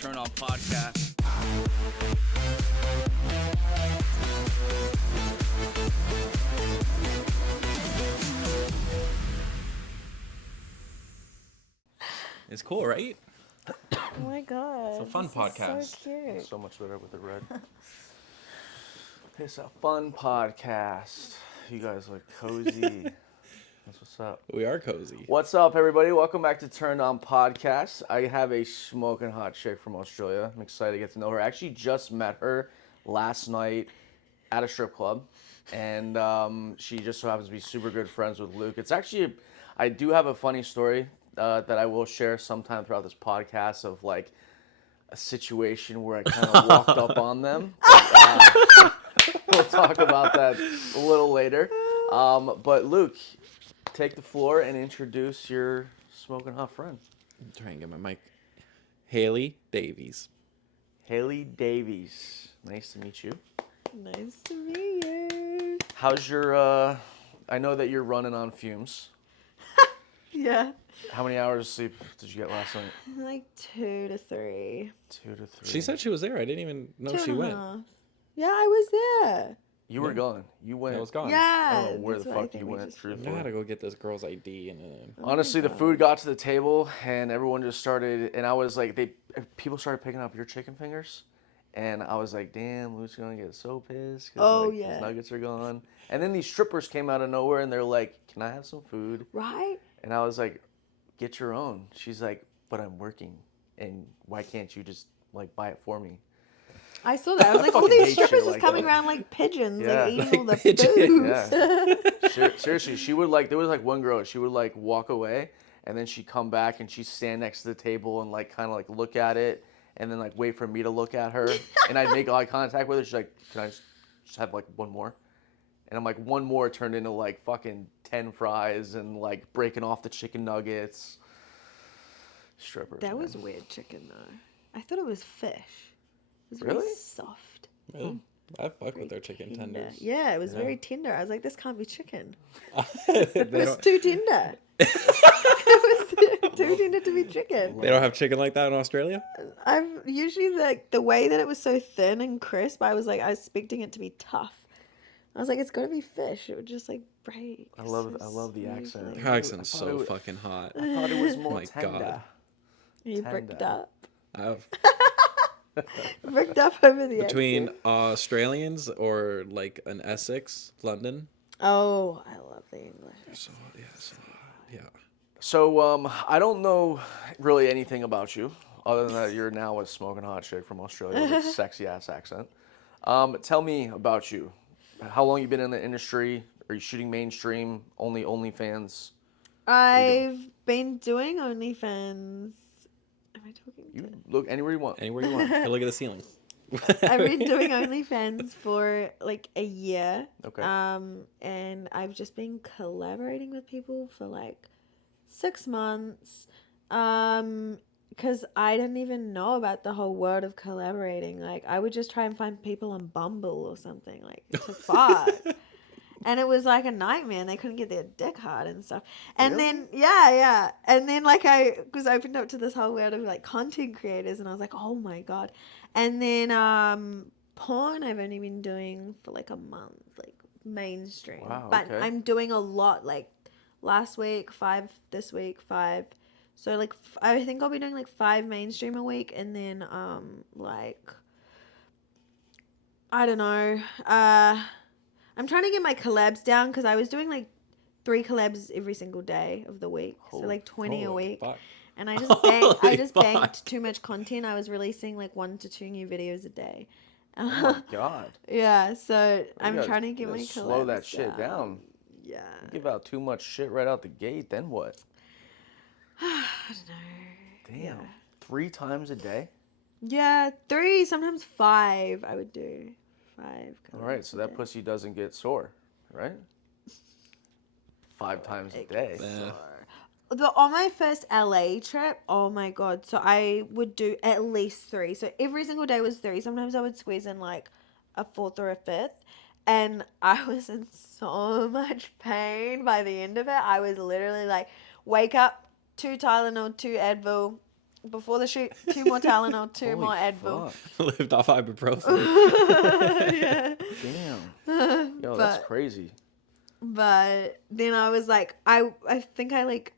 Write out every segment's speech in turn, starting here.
Turn On Podcast. It's cool, right? Oh my god. It's a fun podcast. Is so cute. So much better with the red. It's a fun podcast. You guys look cozy. That's what's up. We are cozy. What's up, everybody? Welcome back to Turned On Podcast. I have a smoking hot chick from Australia. I'm excited to get to know her. I actually just met her last night at a strip club. And she just so happens to be super good friends with Luke. It's actually, I do have a funny story that I will share sometime throughout this podcast of like a situation where I kind of walked up on them. But, we'll talk about that a little later. But Luke, take the floor and introduce your smoking hot friend. I'm trying to get my mic. Hayley Davies. Hayley Davies. Nice to meet you. Nice to meet you. How's your, I know that you're running on fumes. Yeah. How many hours of sleep did you get last night? Like 2 to 3. 2 to 3. She said she was there. I didn't even know 2 she and a went. half. Yeah, I was there. You were gone. You went. I was gone. I Yeah. don't know where that's the what I fuck think you we went, just- I truthfully. gotta go get this girl's ID and then. Honestly, the food got to the table and everyone just started, and I was like, people started picking up your chicken fingers, and I was like, damn, Luke's gonna get so pissed. Oh, his yeah. nuggets are gone. And then these strippers came out of nowhere and they're like, can I have some food? Right? And I was like, get your own. She's like, but I'm working, and why can't you just like buy it for me? I saw that. I was like, all fucking these hate strippers shit just like coming that. around like pigeons, Yeah. like eating Like all the pigeons. food. Yeah. Seriously, she would like, there was like one girl, she would like walk away and then she'd come back and she'd stand next to the table and like kind of like look at it and then like wait for me to look at her. And I'd make eye contact with her. She's like, can I just have like one more? And I'm like, one more turned into like fucking 10 fries and like breaking off the chicken nuggets. Strippers. That man. was weird chicken though. I thought it was fish. It was Really? very soft. Really? I fuck Very with their chicken tender. tenders. Yeah, it was Yeah. very tender. I was like, this can't be chicken. they, It was don't, too tender. It was too tender to be chicken. they don't have chicken like that in Australia? I've usually like the way that it was so thin and crisp, I was expecting it to be tough. I was like, it's gotta be fish. It would just like break. I love so the accent. smoothly. Her accent's I thought so it was- fucking hot. I thought it was more My tender. God. You bricked Tender. up. I've, Bricked up over the between accent. Australians or like an Essex, London. Oh, I love the English. So yeah, so yeah. So, I don't know really anything about you, other than that you're now a smoking hot chick from Australia with a sexy ass accent. Tell me about you. How long you been in the industry? Are you shooting mainstream? Only OnlyFans? I've been doing OnlyFans. Am I talking to? You look anywhere you want. Anywhere you want. You can look at the ceiling. I've been doing OnlyFans for like a year. Okay. And I've just been collaborating with people for like 6 months. Because I didn't even know about the whole world of collaborating. Like, I would just try and find people on Bumble or something, like, to fuck. And it was like a nightmare, and they couldn't get their dick hard and stuff. And then, yeah. And then, like, I was opened up to this whole world of, like, content creators, and I was like, oh, my God. And then porn I've only been doing for, like, a month, like, mainstream. Wow, But okay. I'm doing a lot, like, last week, 5, this week, 5. So, like, I think I'll be doing, like, 5 mainstream a week, and then, like, I don't know, I'm trying to get my collabs down because I was doing like 3 collabs every single day of the week, so like 20 a Holy week. fuck. And I just banked Holy fuck. too much content. I was releasing like 1 to 2 new videos a day. Oh my God. Yeah, so I'm gotta- trying to you get my gotta collabs slow that shit down. Yeah. Give out too much shit right out the gate, then what? I don't know. Damn. 3 times a day? Yeah, 3, sometimes 5 I would do. 5 All right, collabs so a that day. pussy doesn't get sore, right? 5 times a It day. gets Eh. sore. On my first LA trip, oh my God. So I would do at least 3. So every single day was 3. Sometimes I would squeeze in like a 4th or a 5th. And I was in so much pain by the end of it. I was literally like, wake up, 2 Tylenol, 2 Advil, before the shoot, 2 more Tylenol, 2 more Holy Advil. fuck. Lived off ibuprofen. Yeah. Damn. Yo, that's But- crazy. But then I was like, I think I like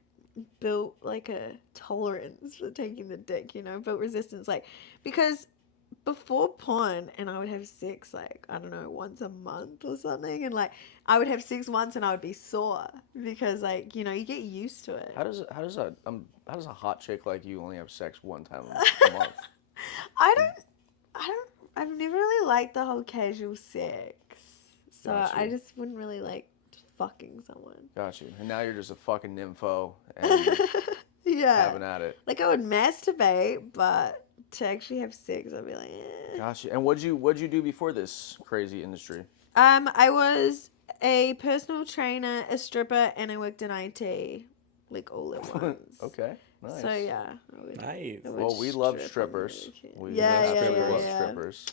built like a tolerance for taking the dick, you know, built resistance, like, because before porn, and I would have sex like, I don't know, once a month or something, and like I would have sex once and I would be sore because, like, you know, you get used to it. How does a hot chick like you only have sex one time a month? I've never really liked the whole casual sex, so Gotcha. I just wouldn't really like fucking someone. Got you. And now you're just a fucking nympho and Yeah, having at it. like I would masturbate, but to actually have sex, I'd be like, eh. Got you. And what'd you do before this crazy industry? I was a personal trainer, a stripper, and I worked in IT, like all at once. Okay. Nice. So yeah. Nice. I would Well, we love strip strippers. on the weekend. We Yeah, absolutely yeah, love yeah. strippers.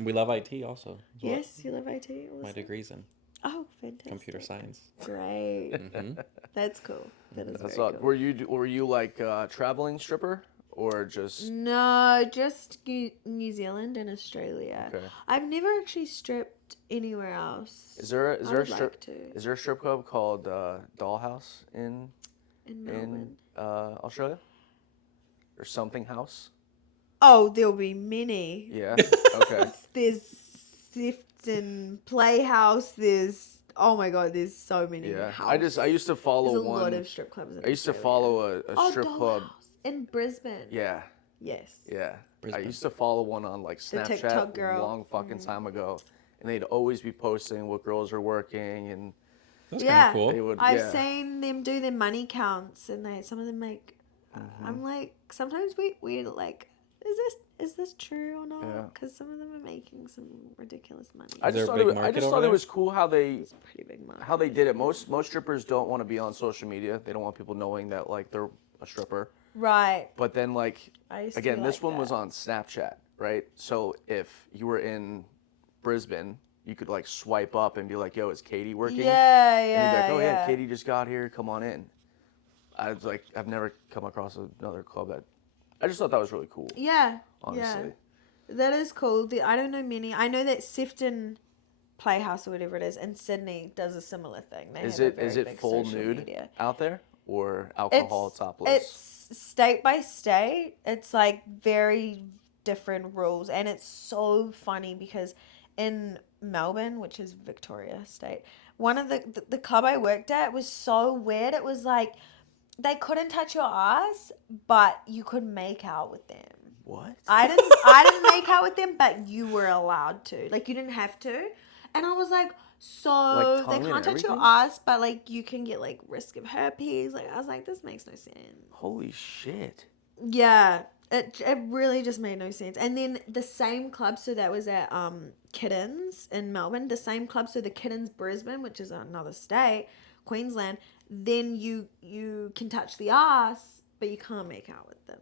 We love IT also. as well. Yes, you love IT. My Awesome. degree's in Oh, fantastic. computer science. Great. hmm That's cool. That is That's very all. cool. Were you like traveling stripper or just No, just New Zealand and Australia. okay? I've never actually stripped anywhere else. Is there I a would strip like to. is there a strip club called Dollhouse in In Melbourne. Australia? Or something house? Oh, there'll be many. Yeah. Okay. There's Sifton Playhouse. There's, oh my god, there's so many. Yeah. House. I used to follow There's a one. lot of strip clubs. In I used to Australia. follow a strip club. Dollhouse in Brisbane. Yeah. Yes. Yeah. I Brisbane. used to follow one on like The Snapchat TikTok girl. a long fucking time ago, and they'd always be posting what girls are working and That's Yeah. kind of they cool. would. I've yeah. seen them do their money counts, and some of them make. I'm like, sometimes we like, is this true or not? Yeah. Because some of them are making some ridiculous money. I Is there just a thought big it, I market just over thought it there? was cool how they It's a pretty big market. how they did it. Most strippers don't want to be on social media. They don't want people knowing that like they're a stripper. Right. But then like I used to again, be this like one was that. on Snapchat, right? So if you were in Brisbane, you could like swipe up and be like, "Yo, is Katie working?" Yeah, And you'd be like, yeah, "Oh yeah. yeah, Katie just got here. Come on in." I was like, I've never come across another club that. I just thought that was really cool. Yeah. Honestly. Yeah. That is cool. I don't know many. I know that Sifton Playhouse or whatever it is in Sydney does a similar thing. They Is have a it very big full social nude media. out there or alcohol topless? It's state by state. It's like very different rules, and it's so funny because in Melbourne, which is Victoria State, one of the club I worked at was so weird. It was like they couldn't touch your ass, but you could make out with them. What? I didn't make out with them, but you were allowed to. Like, you didn't have to. And I was like, so Like they tongue can't and touch your everything? ass, but like you can get like risk of herpes. Like, I was like, this makes no sense. Holy shit. Yeah, it really just made no sense. And then the same club, so that was at Kittens in Melbourne. The same club, so the Kittens Brisbane, which is another state, Queensland. Then you can touch the ass, but you can't make out with them.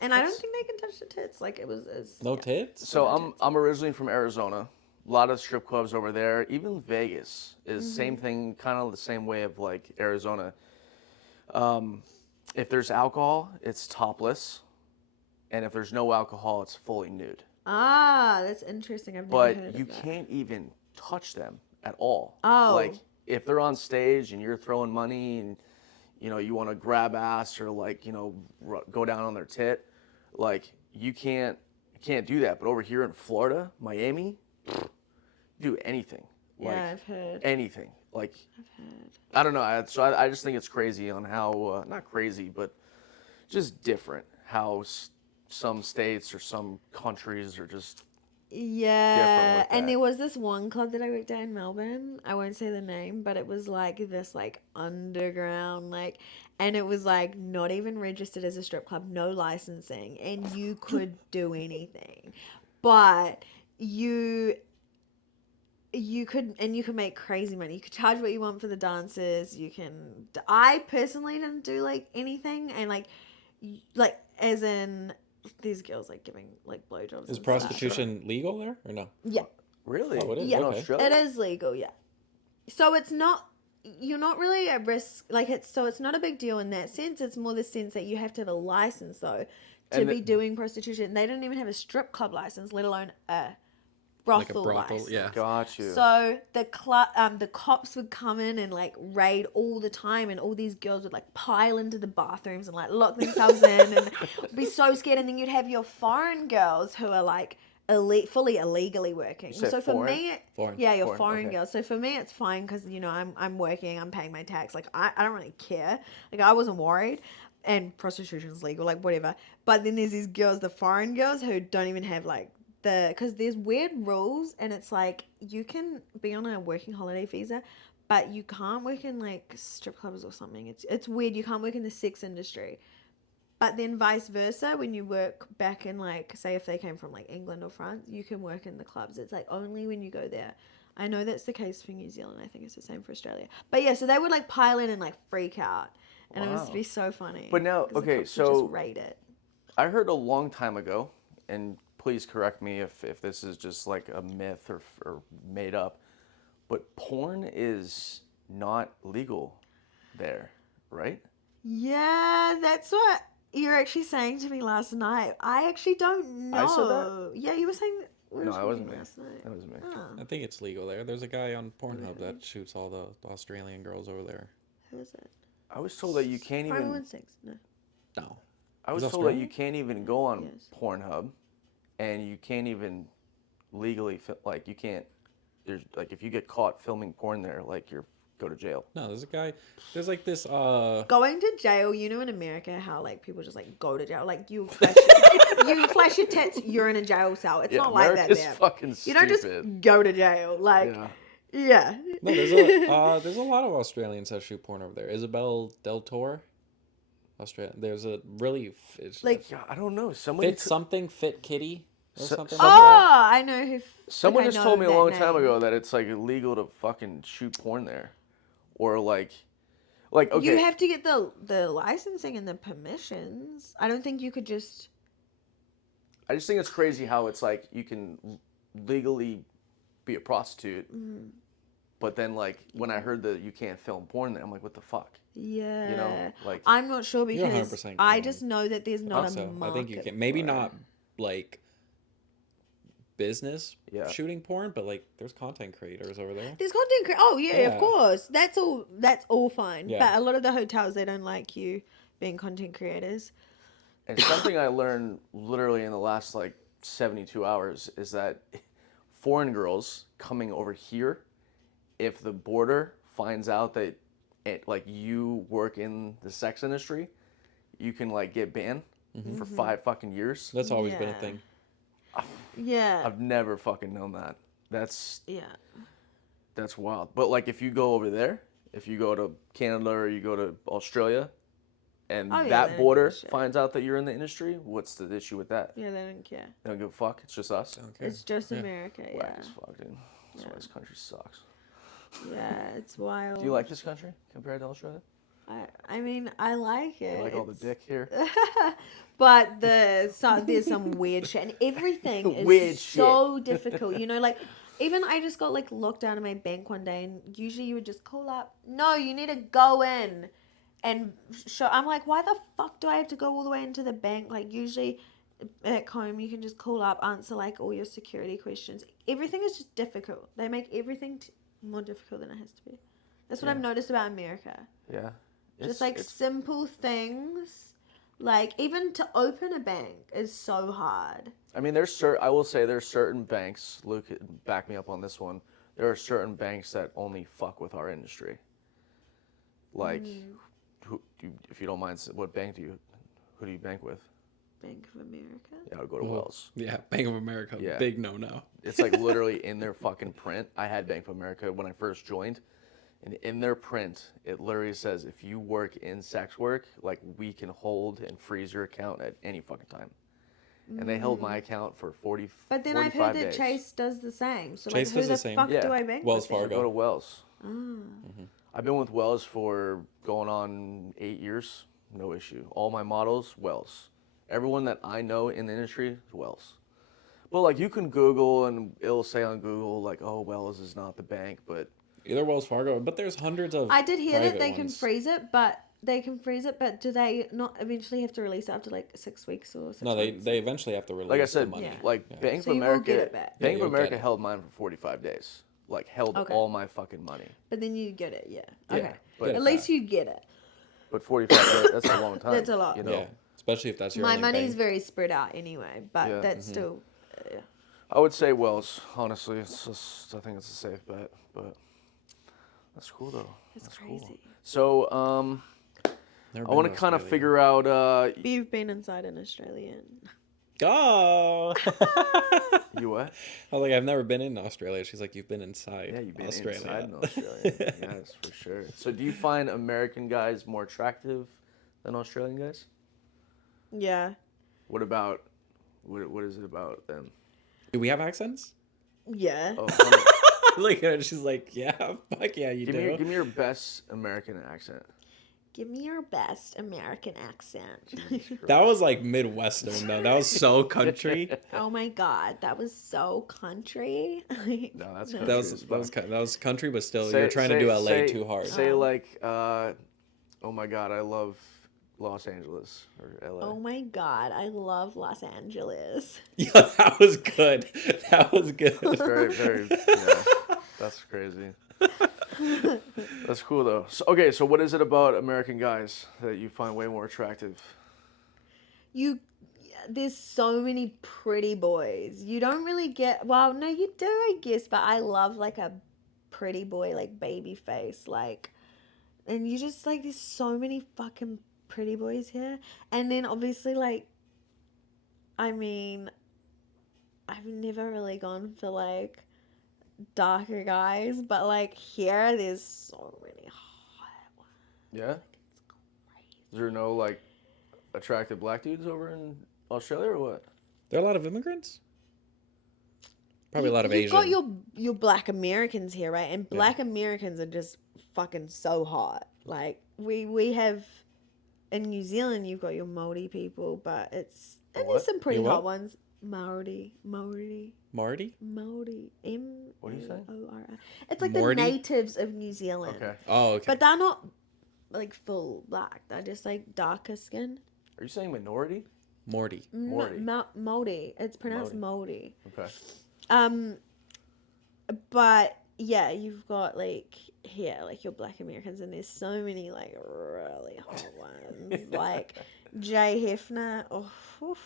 And I don't think they can touch the tits. Like, it was No yeah. tits? So I'm originally from Arizona. A lot of strip clubs over there. Even Vegas is same thing, kind of the same way of like Arizona. If there's alcohol, it's topless, and if there's no alcohol, it's fully nude. Ah, that's interesting. I've never But heard you of that. can't even touch them at all. Oh. Like if they're on stage and you're throwing money and you want to grab ass or like go down on their tit, like you can't do that. But over here in Florida, Miami, do anything. Like Yeah, I've heard. anything. Like I've heard. I don't know. I just think it's crazy on how not crazy, but just different how some states or some countries are just Yeah, with and that. there was this one club that I worked at in Melbourne. I won't say the name, but it was like this like underground and it was like not even registered as a strip club, no licensing, and you could do anything. But you could make crazy money. You could charge what you want for the dances. I personally didn't do like anything, and like as in these girls like giving like blowjobs. Is and stuff. prostitution legal there or no? Yeah. really. Oh, it is? Yeah. In Okay. Australia? It is legal, yeah. So it's not, you're not really at risk, it's not a big deal in that sense. It's more the sense that you have to have a license though to And be doing prostitution. They didn't even have a strip club license, let alone a brothel, license. yeah. Got you. So the cops would come in and like raid all the time, and all these girls would like pile into the bathrooms and like lock themselves in and be so scared. And then you'd have your foreign girls who are like fully illegally working. You said So for foreign? me, Foreign. yeah, your Foreign, foreign okay. girls. So for me, it's fine because I'm working, I'm paying my tax. Like I don't really care. Like I wasn't worried. And prostitution is legal, like whatever. But then there's these girls, the foreign girls, who don't even have like because there's weird rules, and it's like you can be on a working holiday visa, but you can't work in like strip clubs or something. It's weird. You can't work in the sex industry. But then vice versa, when you work back in like, say if they came from like England or France, you can work in the clubs. It's like only when you go there. I know that's the case for New Zealand. I think it's the same for Australia. But yeah, so they would like pile in and like freak out. And it would Wow. be so funny. But now, 'cause the okay, cops would so just raid it. I heard a long time ago, and please correct me if this is just like a myth or made up, but porn is not legal there, right? Yeah, that's what you're actually saying to me last night. I actually don't know. I said that? Yeah, you were saying that. We were No, I wasn't talking me. last night. That was me. Oh, I think it's legal there. There's a guy on Pornhub Really? that shoots all the Australian girls over there. who is it? I was told that you can't Primal even. Instincts. No. No. I was He's told that Australian? you can't even go on Yes. Pornhub, and you can't even legally like you can't. There's like if you get caught filming porn there, like you're go to jail. No, there's a guy. There's like this. Going to jail, in America, how like people just like go to jail. Like you flash your tits, you're in a jail cell. It's Yeah, not like that America's there. fucking You stupid. don't just go to jail. Like, Yeah. yeah. No, there's a lot of Australians that shoot porn over there. Isabel Del Toro, Australia. There's a really Like, Yeah, I don't know. Somebody Fit Kitty or So- something. some- like that. oh, I know who. Someone I just know told me a that long time name. ago that it's like illegal to fucking shoot porn there, or like okay. You have to get the licensing and the permissions. I don't think you could just. I just think it's crazy how it's like you can legally be a prostitute, but then like when I heard that you can't film porn there, I'm like, what the fuck? Yeah. Like I'm not sure You're because 100% I correct. just know that there's not a Also, market. I think you can. Maybe for not like business Yeah. shooting porn, but like there's content creators over there. There's content Oh yeah, Yeah. of course. That's all fine. Yeah. But a lot of the hotels, they don't like you being content creators. And something I learned literally in the last like 72 hours is that foreign girls coming over here, if the border finds out that like you work in the sex industry, you can like get banned for 5 fucking years. That's always been a Yeah. thing. Yeah. I've never fucking known that. That's Yeah. wild. But like if you go over there, if you go to Canada or you go to Australia, and Oh, yeah, they that don't give a border shit. finds out that you're in the industry, what's the issue with that? Yeah, they don't care. They don't give a fuck. It's just us. Don't care. It's just Yeah. America, Whack yeah. as fuck, dude. That's why this country sucks. Yeah, it's wild. Do you like this country compared to Australia? I mean, I like it. You like all the It's- dick here? But there's some weird shit, and everything is Weird so difficult. Like even I just got like locked out of my bank one day, and usually you would just call up. No, you need to go in and show. I'm like, why the fuck do I have to go all the way into the bank? Like usually back home, you can just call up, answer like all your security questions. Everything is just difficult. They make everything more difficult than it has to be. That's what Yeah. I've noticed about America. Yeah. Just like simple things. Like even to open a bank is so hard. I mean, I will say there's certain banks. Luke, back me up on this one. There are certain banks that only fuck with our industry. Like, if you don't mind, what bank who do you bank with? Bank of America. Yeah, I would go to Well, Wells. Yeah, Bank of America. Yeah. Big no. It's like literally in their fucking print. I had Bank of America when I first joined. And in their print, it literally says if you work in sex work, like we can hold and freeze your account at any fucking time. And they held my account for 40, But then 45 I've heard that days. Chase does the same. So Chase like, who does the the same. fuck Yeah. do I bank Wells with? then? Fargo. Go to Wells. Ah. I've been with Wells for going on 8 years. No issue. All my models, Wells. Everyone that I know in the industry is Wells. But like you can Google and it'll say on Google like, oh, Wells is not the bank, but Either Wells Fargo, but there's hundreds of. I did hear that private they can ones. freeze it, but they can freeze it, but do they not eventually have to release it after like 6 weeks or 6 No, months? they eventually have to release Like I the said, money. Yeah. like Yeah. Bank So of you will America, get it back. Bank Yeah, of you'll America get it. held mine for 45 days. Like held Okay. all my fucking money. But then you get it, yeah. Yeah, Okay. but- Get At it least back. you get it. But 45 days, that's a long time. That's a lot. You know. Yeah, especially if that's your My only money's bank. very spread out anyway, but Yeah. that's still. I would say Wells. Honestly, it's just I think it's a safe bet. But that's cool though. It's Cool. crazy. So Never I been want to kind of Australia. figure out. You've been inside an Australian. Go. You what? I was like, I've never been in Australia. She's like, you've been inside. Yeah, you've been Australia. inside in Australia. Yes, for sure. So do you find American guys more attractive than Australian guys? Yeah. What about what is it about them? Do we have accents? Yeah. Oh, Look at her. She's like, yeah, fuck yeah, you give do. me your best American accent. Give me your best American accent. That was like Midwestern though. That was so country. Oh my god, that was so country. No, that's No. country. That was country, but still, Say- you're trying to say- do LA say- too hard. Say Oh. like, oh my god, I love Los Angeles or LA. Oh my god, I love Los Angeles. Yeah, that was good. That was good. Very, very, yeah. That's crazy. That's cool though. So, okay, so what is it about American guys that you find way more attractive? There's so many pretty boys. You don't really get, well, no, you do, I guess, but I love like a pretty boy, like baby face, like, and you just like, there's so many fucking pretty boys here. And then obviously, like, I mean, I've never really gone for like darker guys, but like here, there's so many hot ones. Yeah? It's crazy. Is there no like attractive black dudes over in Australia or what? There are a lot of immigrants. Probably a lot of You've Asian. got your black Americans here, right? And black Americans are just fucking so hot. Like we have in New Zealand, you've got your Maori people, but it's and What? there's some pretty Your hot what? ones. Maori. Marty? Maori. What are you saying? M-O-R-I. It's like Morty? the natives of New Zealand. Okay. Oh, okay. But they're not like full black. They're just like darker skin. Are you saying minority? Morty. Morty. Maori. It's pronounced Maori. Okay. But yeah, you've got like here, like your black Americans, and there's so many like really hot ones, like Jay Hefner. Oh, oof.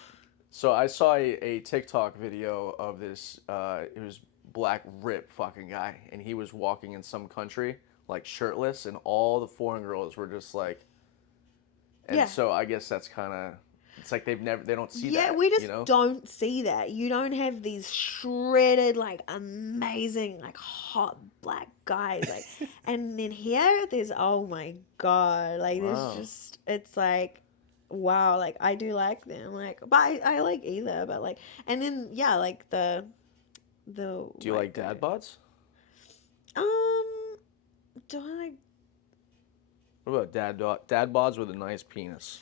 So I saw a TikTok video of this. It was black rip fucking guy, and he was walking in some country like shirtless, and all the foreign girls were just like. And Yeah. so I guess that's kind of. It's like they don't see that. Yeah, we just you know? don't see that. You don't have these shredded, like amazing, like hot black guys, like, and then here there's oh my god, like Wow. there's just it's like. Wow, like I do like them, like, but I like either, but like, and then yeah, like the. Do you like dad bods? Do I like? What about dad bods with a nice penis?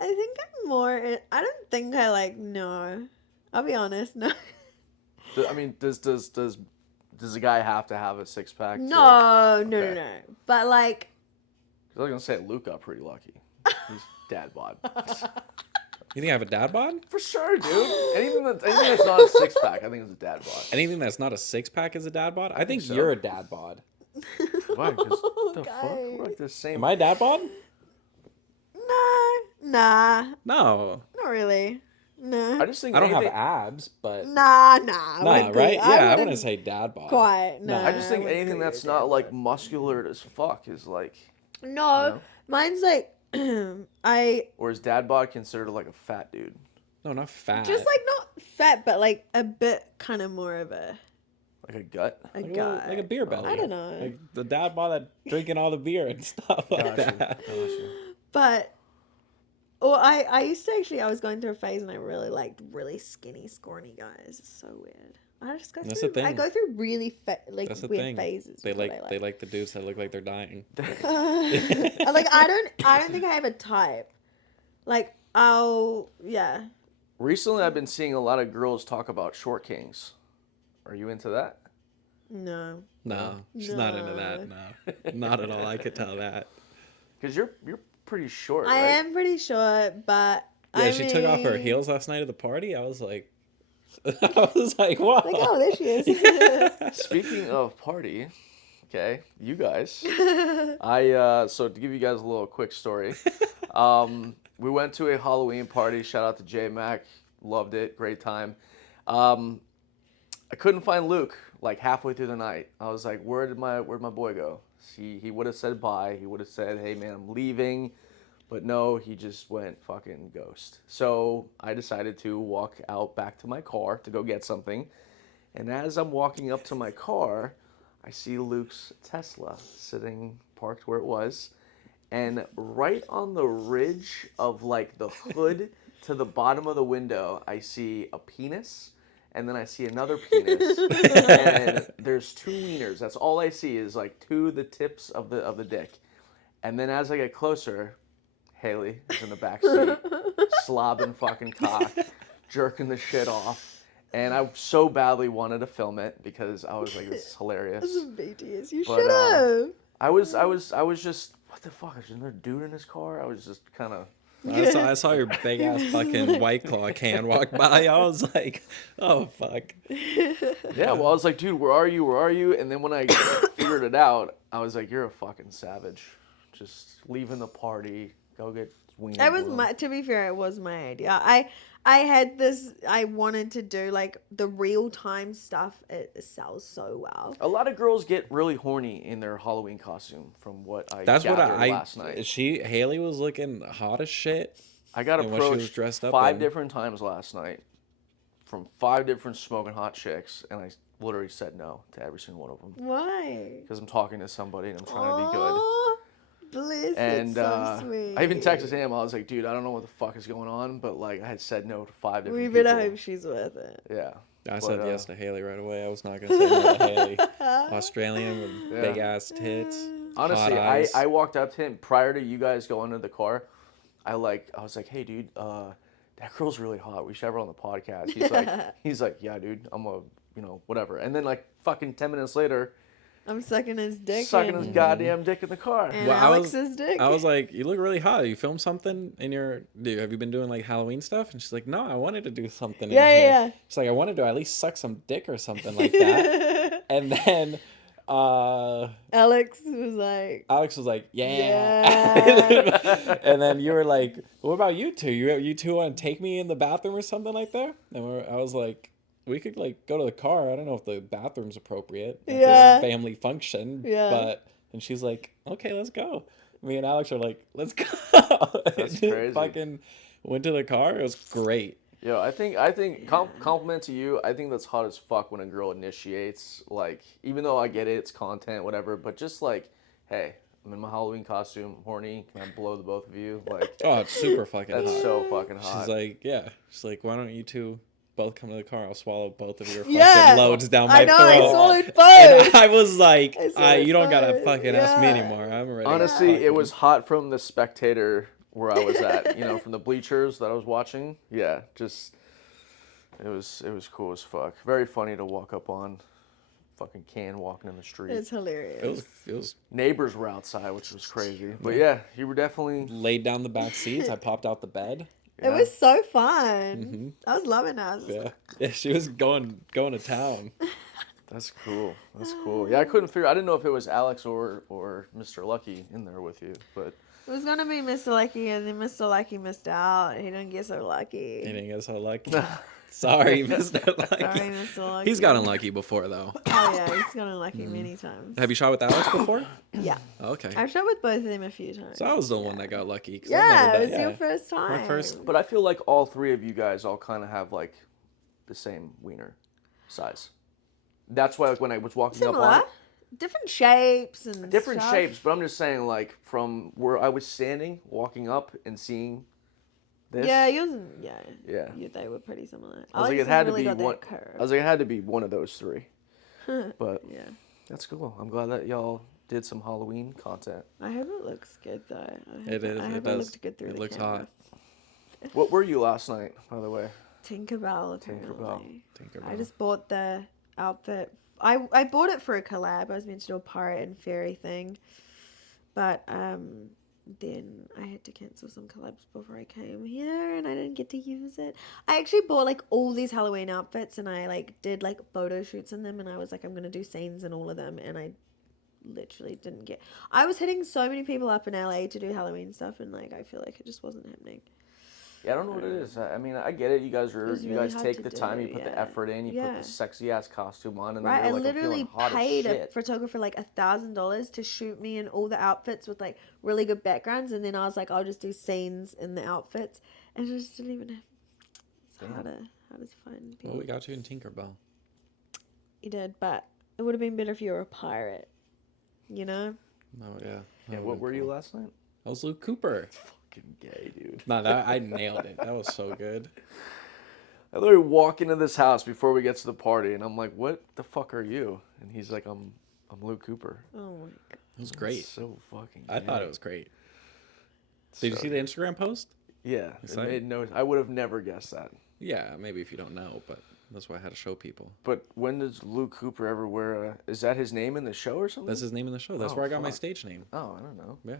I think I'm more. I don't think I like. No, I'll be honest. No. I mean, does a guy have to have a six pack? No, no, Okay. no. But like, I was gonna say Luke got pretty lucky. He's dad bod. You think I have a dad bod? For sure, dude. Anything that's not a six pack, I think is a dad bod. Anything that's not a six pack is a dad bod? I think so. you're a dad bod. Why? 'Cause the fuck? guys. We're like the same. Am I a dad bod? Nah, No. not really. No, I just think I don't have anything- abs, but nah. nah, right? Yeah, I wouldn't say dad bod. quite. No, I just think wouldn't anything call that's you a not dad like bod. muscular as fuck is like. No, you know? mine's like I Or is dad bod considered like a fat dude? No, not fat. just like not fat, but like a bit kind of more of a Like a gut? like guy. like a beer belly. I don't know. Like the dad bod that drinking all the beer and stuff like Gotcha. that. Gotcha. But well, I used to actually I was going through a phase and I really liked really skinny, scrawny guys. It's so weird. I just go That's through. the I thing. go through really like That's the weird thing. phases. They with what like I they like the dudes that look like they're dying. like I don't think I have a type. Like yeah. Recently, I've been seeing a lot of girls talk about short kings. Are you into that? No. No, she's not into that. No, not at all. I could tell that. Because you're pretty short, I right? am pretty short, but Yeah, I she took off her mean, heels last night at the party. I was like, wow. Like, oh, there she is. Speaking of party, okay, you guys. So to give you guys a little quick story, we went to a Halloween party. Shout out to J Mac, loved it, great time. I couldn't find Luke like halfway through the night. I was like, where'd my boy go? He would have said bye. He would have said, hey man, I'm leaving. But no, he just went fucking ghost. So I decided to walk out back to my car to go get something. And as I'm walking up to my car, I see Luke's Tesla sitting parked where it was. And right on the ridge of like the hood to the bottom of the window, I see a penis. And then I see another penis. And there's two wieners. That's all I see is like the tips of the dick. And then as I get closer, Hayley is in the back seat, slobbing fucking cock, jerking the shit off. And I so badly wanted to film it because I was like, this is hilarious. That's some BTS. You But, should have. I was just, what the fuck? Is there a dude in his car? I was just kind of. I saw your big ass fucking White Claw can walk by. I was like, oh fuck. Yeah, well, I was like, dude, where are you? Where are you? And then when I figured it out, I was like, you're a fucking savage. Just leaving the party, go get wiener. It was to be fair, it was my idea. I had this, I wanted to do like the real time stuff. It sells so well. A lot of girls get really horny in their Halloween costume, from what I That's what gathered I last night. Hayley was looking hot as shit. I got and what she was approached dressed up 5 in. different times last night from 5 different smoking hot chicks, and I literally said no to every single one of them. Why? Because I'm talking to somebody and I'm trying to be good. Bliss, And it's so sweet. I even texted him. I was like, dude, I don't know what the fuck is going on, but like I had said no to 5 different We people. better hope she's worth it. Yeah. I said yes to Hayley right away. I was not gonna say no to Hayley. Australian with big ass tits. Honestly, hot eyes. I walked up to him prior to you guys going to the car. I was like, hey, dude, that girl's really hot. We should have her on the podcast. He's like, yeah, dude, I'm whatever. And then like fucking 10 minutes later, I'm sucking his dick. sucking his goddamn dick in the car. And Well, Alex's dick. I was like, you look really hot. You filmed something in your... have you been doing like Halloween stuff? And she's like, no, I wanted to do something in here. Yeah. She's like, I wanted to at least suck some dick or something like that. And then Alex was like, yeah. And then you were like, what about you two? You two want to take me in the bathroom or something like that? And I was like, we could like go to the car. I don't know if the bathroom's appropriate. At Yeah. this family function. Yeah. And she's like, okay, let's go. Me and Alex are like, let's go. That's crazy. Fucking went to the car. It was great. Yo, I think compliment to you. I think that's hot as fuck when a girl initiates. Like, even though I get it, it's content, whatever. But just like, hey, I'm in my Halloween costume, horny. Can I blow the both of you? Like, Oh, it's super fucking that's hot. so fucking hot. She's like, yeah. She's like, why don't you two both come to the car? I'll swallow both of your fucking Yeah. loads down my I know, throat. I swallowed And both. I was like, I swallowed you don't gotta both. fucking ask me Yeah. anymore. I'm ready. Honestly, it was hot from the spectator where I was at. From the bleachers that I was watching. Yeah, just it was cool as fuck. Very funny to walk up on. Fucking can walking in the street. It's hilarious. It was Neighbors were outside, which was crazy. But yeah, you were definitely. laid down the back seats. I popped out the bed. It was so fun. Mm-hmm. I was loving it. I was Yeah, yeah. She was going to town. That's cool. That's cool. Yeah, I didn't know if it was Alex or Mr. Lucky in there with you, but It was gonna be Mr. Lucky, and then Mr. Lucky missed out. He didn't get so He lucky. didn't get so lucky. Sorry, Mr. Lucky. Sorry, Mr. Lucky. He's got unlucky before though. Oh yeah, he's gotten lucky many times. Have you shot with Alex before? Yeah, Okay. I've shot with both of them a few times. So I was the one that got lucky. 'Cause I've Yeah, never it done- was your first time. My first. But I feel like all three of you guys all kind of have like the same wiener size. That's why like when I was walking up on Similar, it, different shapes and different stuff. shapes, but I'm just saying like from where I was standing, walking up and seeing this. Yeah, yours. Yeah. Yeah. They were pretty similar. I was like, Alex's it had really to got be that one. curve. I was like, it had to be one of those three. But Yeah. that's cool. I'm glad that y'all did some Halloween content. I hope it looks good though. It is. I it hope does. looked good through It the looks camera. hot. What were you last night, by the way? Tinkerbell. Tinkerbell. Apparently. Tinkerbell. I just bought the outfit. I bought it for a collab. I was meant to do a pirate and fairy thing, but then I had to cancel some collabs before I came here, and I didn't get to use it. I actually bought like all these Halloween outfits, and I like did like photo shoots in them, and I was like, I'm gonna do scenes in all of them, and I literally didn't get. I was hitting so many people up in LA to do Halloween stuff, and like I feel like it just wasn't happening. Yeah, I don't know what it is. I mean, I get it. You guys really hard take to the time, you put the yeah. effort in, you put the sexy ass costume on, and Right, then I you're like, literally I'm feeling hot paid as a shit. photographer like $1,000 to shoot me in all the outfits with like really good backgrounds, and then I was like, I'll just do scenes in the outfits, and I just didn't even have. It's hard to find people. Well, we got you in Tinkerbell. You did, but it would have been better if you were a pirate, you know? Oh yeah. Yeah, what were you last night? I was Luke Cooper. Fucking gay, dude. No, that I nailed it. That was so good. I literally walk into this house before we get to the party, and I'm like, "What the fuck are you?" And he's like, "I'm Luke Cooper." Oh my god. It was great. So fucking. I thought gay. it was great. Did you see the Instagram post? Yeah, it Exciting. made no. I would have never guessed that. Yeah, maybe if you don't know, but that's why I had to show people. But when does Luke Cooper ever wear a? Is that his name in the show or something? That's his name in the show. That's Oh, where I got my fuck. stage name. Oh, I don't know. Yeah.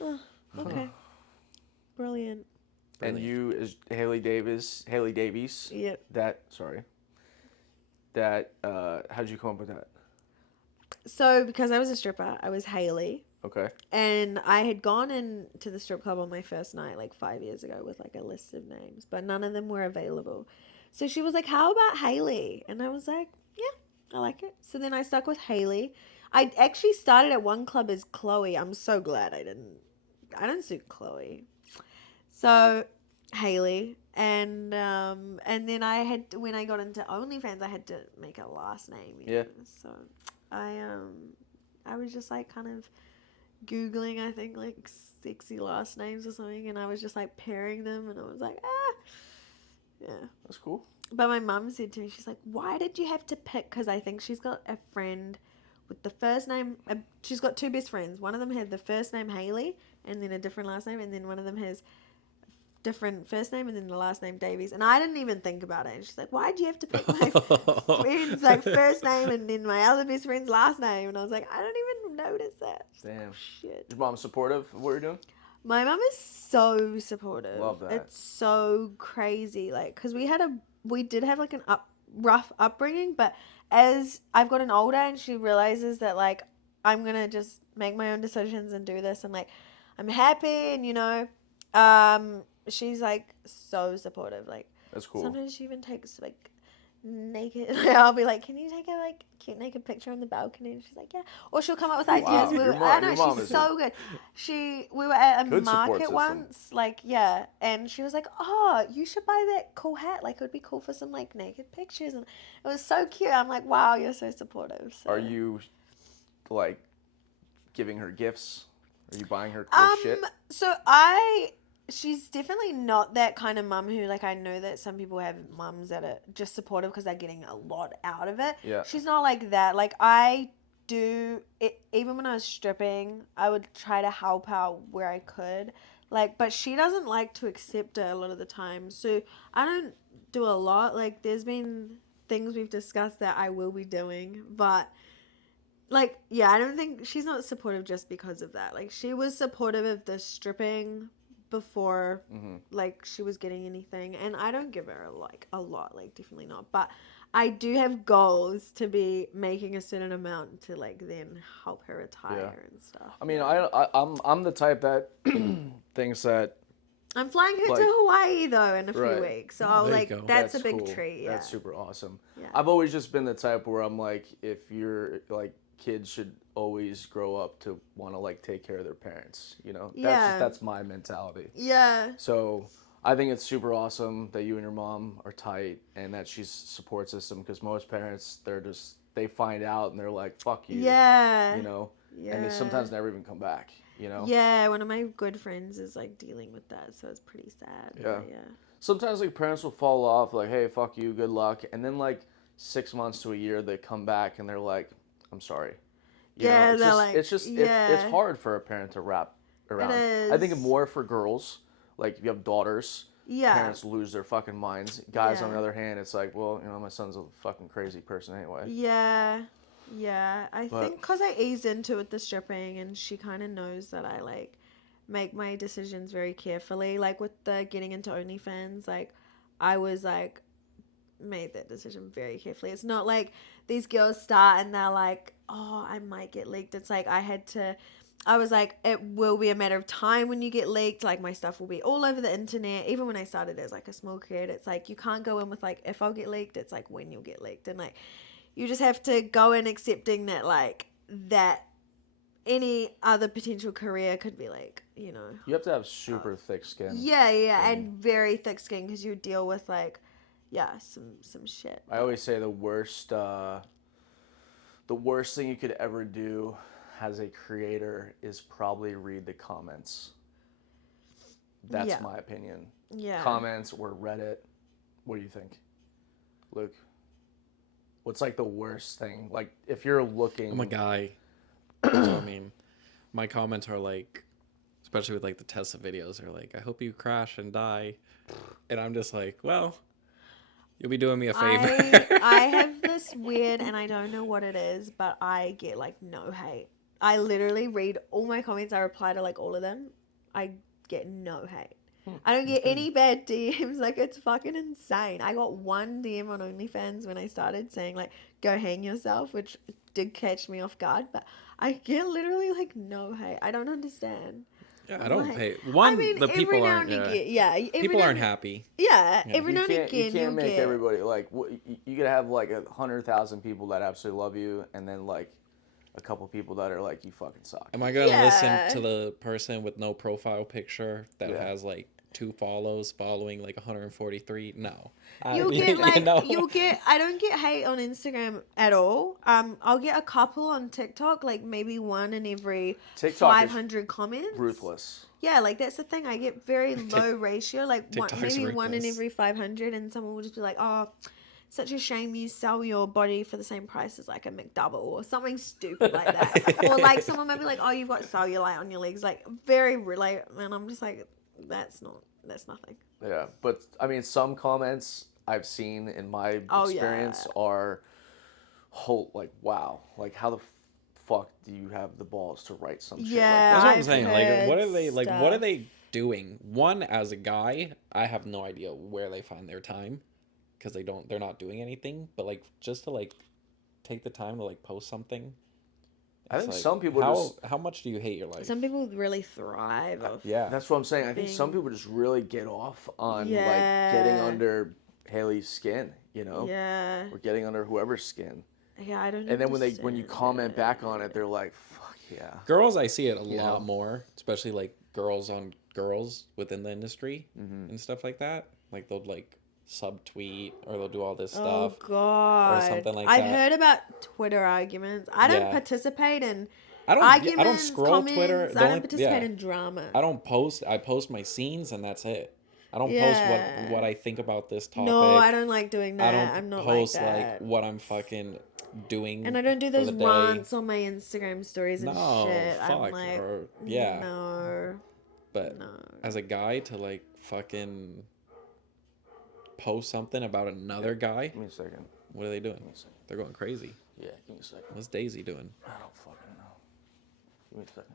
Oh, okay. Brilliant. And you is Haley Davies. Haley Davies. Yep. How'd you come up with that? So, because I was a stripper, I was Hayley. Okay. And I had gone into the strip club on my first night like 5 years ago with like a list of names, but none of them were available. So she was like, how about Hayley? And I was like, yeah, I like it. So then I stuck with Hayley. I actually started at one club as Chloe. I'm so glad I didn't suit Chloe. So Hayley. And then I had to, when I got into OnlyFans, I had to make a last name. Yeah. So I was just like kind of Googling, I think, like sexy last names or something, and I was just like pairing them, and I was like, yeah. That's cool. But my mum said to me, she's like, why did you have to pick? Because I think she's got a friend with the first name. She's got two best friends. One of them had the first name Hayley, and then a different last name, and then one of them has different first name and then the last name Davies. And I didn't even think about it. And she's like, why'd you have to pick my friend's like first name and then my other best friend's last name? And I was like, I don't even notice that. She's Damn. like, oh, shit. Your mom supportive of what you're doing? My mum is so supportive. Love that. It's so crazy. Like, because we did have like rough upbringing, but as I've gotten older and she realizes that like I'm gonna just make my own decisions and do this, and like I'm happy, and she's like so supportive. Like, That's cool. sometimes she even takes like naked. I'll be like, can you take a like cute naked picture on the balcony? And she's like, yeah. Or she'll come up with ideas. Wow. Your mom She's is so good. We were at a Good support market system. once, like, yeah, and she was like, oh, you should buy that cool hat. Like, it would be cool for some like naked pictures, and it was so cute. I'm like, wow, you're so supportive. So. Are you like giving her gifts? Are you buying her cool shit? So she's definitely not that kind of mum who, like, I know that some people have mums that are just supportive because they're getting a lot out of it. Yeah. She's not like that. Like, I do it, even when I was stripping, I would try to help out where I could. Like, but she doesn't like to accept it a lot of the time. So I don't do a lot. Like, there's been things we've discussed that I will be doing, but like, yeah, I don't think she's not supportive just because of that. Like, she was supportive of the stripping before like she was getting anything, and I don't give her a lot, like, definitely not, but I do have goals to be making a certain amount to like then help her retire and stuff. I mean, I'm the type that thinks that I'm flying her like, to Hawaii though in a few right. weeks, so Oh, there you like go. that's a big cool. treat. Yeah, That's super awesome. Yeah. I've always just been the type where I'm like, if you're like, kids should always grow up to want to like take care of their parents, that's my mentality. Yeah. So I think it's super awesome that you and your mom are tight and that she's a support system, because most parents, they find out and they're like, fuck you. Yeah. And they sometimes never even come back, Yeah, one of my good friends is like dealing with that, so it's pretty sad. Yeah. But, yeah. Sometimes like parents will fall off, like, hey, fuck you, good luck, and then like 6 months to a year they come back and they're like, I'm sorry. It's hard for a parent to wrap around. It is. I think more for girls, like if you have daughters, Yeah. parents lose their fucking minds. Guys, on the Yeah. other hand, it's like, well, you know, my son's a fucking crazy person anyway. Yeah. Yeah. I But- think because I eased into it with the stripping, and she kind of knows that I like make my decisions very carefully. Like with the getting into OnlyFans, like I was like made that decision very carefully. It's not like these girls start and they're like, oh, I might get leaked. It's like I was like, it will be a matter of time when you get leaked. Like my stuff will be all over the internet. Even when I started as like a small creator, it's like you can't go in with like if I'll get leaked. It's like when you'll get leaked, and like you just have to go in accepting that like that any other potential career could be like, you know. You have to have super thick skin. Yeah, and very thick skin because you deal with like, yeah, some shit. I always say the worst thing you could ever do as a creator is probably read the comments. That's Yeah. my opinion. Yeah. Comments or Reddit. What do you think, Luke? What's like the worst thing? Like if you're looking. I'm a guy. So, I mean, my comments are like, especially with like the Tesla videos, are like, I hope you crash and die. And I'm just like, well, you'll be doing me a favor. I have this weird, and I don't know what it is, but I get like no hate. I literally read all my comments. I reply to like all of them. I get no hate. I don't get any bad DMs. Like it's fucking insane. I got one DM on OnlyFans when I started saying like, go hang yourself, which did catch me off guard, but I get literally like no hate. I don't understand. Yeah, I don't Like, pay. I One, mean, the every people now aren't. and again, People aren't happy. Yeah, Yeah. every now and again You can't you'll make get. everybody like. You could have like 100,000 people that absolutely love you, and then like a couple people that are like, you fucking suck. Am I gonna Yeah. listen to the person with no profile picture that Yeah. has like 2 follows following like 143? No. You'll You get like know? you'll get. I don't get hate on Instagram at all. I'll get a couple on TikTok, like maybe one in every TikTok is 500 comments. Ruthless. Yeah, like that's the thing. I get very low ratio, like one, TikTok's maybe one in ruthless. every 500, and someone will just be like, "Oh, such a shame you sell your body for the same price as like a McDouble or something stupid like that." Or like someone might be like, "Oh, you've got cellulite on your legs," like very like, and I'm just like, that's nothing. Yeah, but I mean, some comments I've seen in my Oh, experience are whole like, wow, like how the fuck do you have the balls to write some shit Yeah, That's what I'm I've saying. Like, what heard are they like? What are stuff. they doing? One, as a guy, I have no idea where they find their time, because they're not doing anything. But like, just to like take the time to like post something. I it's think like, some people how much do you hate your life? Some people really thrive off. Yeah. That's what I'm saying. I think some Being- people just really get off on like Yeah. getting under Hayley's skin, you know, Yeah, or getting under whoever's skin. yeah, I don't. And then when you understand comment it. back on it, they're like, fuck yeah. Girls, I see it a You lot know? more, especially like girls on girls within the industry Mm-hmm. and stuff like that. Like they'll like subtweet or they'll do all this Oh stuff. god, something like I've that. heard about Twitter arguments. I don't Yeah. participate in I don't arguments. scroll comments. Twitter. The I only- don't participate yeah. in drama. I don't post. I post my scenes and that's it. I don't Yeah. post what I think about this topic. No, I don't like doing I that. don't I'm not post like that. what I'm fucking doing. And I don't do for those the day. rants on my Instagram stories and No, shit. I'm fuck, like, or- yeah. no, But no. as a guy to like fucking post something about another guy, Give me a second. what are they doing? Give me a second. They're going crazy. Yeah, give me a second. What's Daisy doing? I don't fucking know. Give me a second.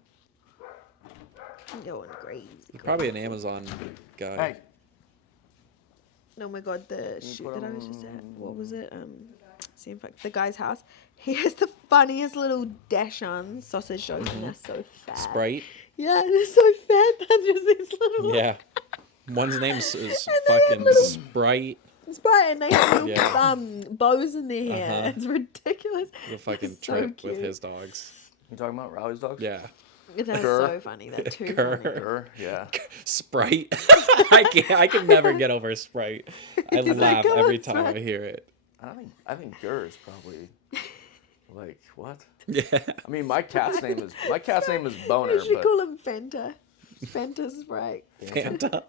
I'm going crazy. Probably an Amazon guy. Hey. Oh my god, the you shoot put that I was just at. on- What was it? See in fact the guy's house. He has the funniest little dash-on sausage dogs, and they're so fat. Sprite. Yeah, they're so fat. They're just these little. Yeah. One's name is And they have fucking little- Sprite. Sprite, and they have little Yeah. bows in their hair. Uh-huh. It's ridiculous. The fucking So trip with cute. his dogs. You talking about Rowley's dogs? Yeah. That's Grr. so funny. They're too Grr. funny. Sure, yeah. Sprite. I can never get over Sprite. I He's like, laugh "Come every on, time I Sprite." hear it. I think Gurr is probably like what? Yeah. I mean, my cat's name is Boner, You should but call him Fanta. Fanta Sprite. Fanta.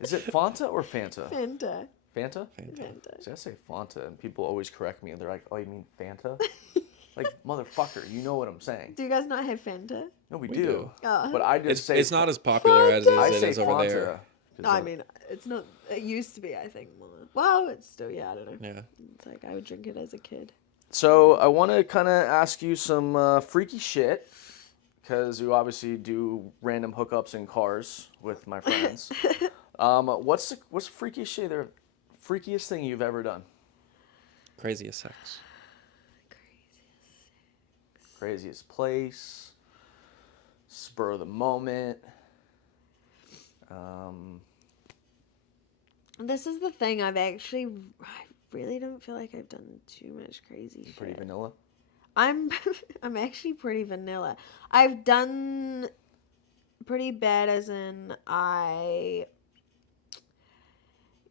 is it Fanta or Fanta? Fanta. Fanta? Fanta. See, I say Fanta, and people always correct me, and they're like, "Oh, you mean Fanta?" Like, motherfucker, you know what I'm saying? Do you guys not have Fanta? No, we We do. do. Oh. But I just say It's not as popular as I it say is over Fanta. there. I mean, it's not. It used to be, I think, more. Well, it's still, I don't know. Yeah. It's like I would drink it as a kid. So I want to kind of ask you some freaky shit, because you obviously do random hookups in cars with my friends. What's the freakiest shit or freakiest thing you've ever done? Craziest sex. Craziest place. Spur of the moment. This is the thing. I really don't feel like I've done too much crazy shit. Pretty vanilla. I'm actually pretty vanilla. I've done pretty bad, as in I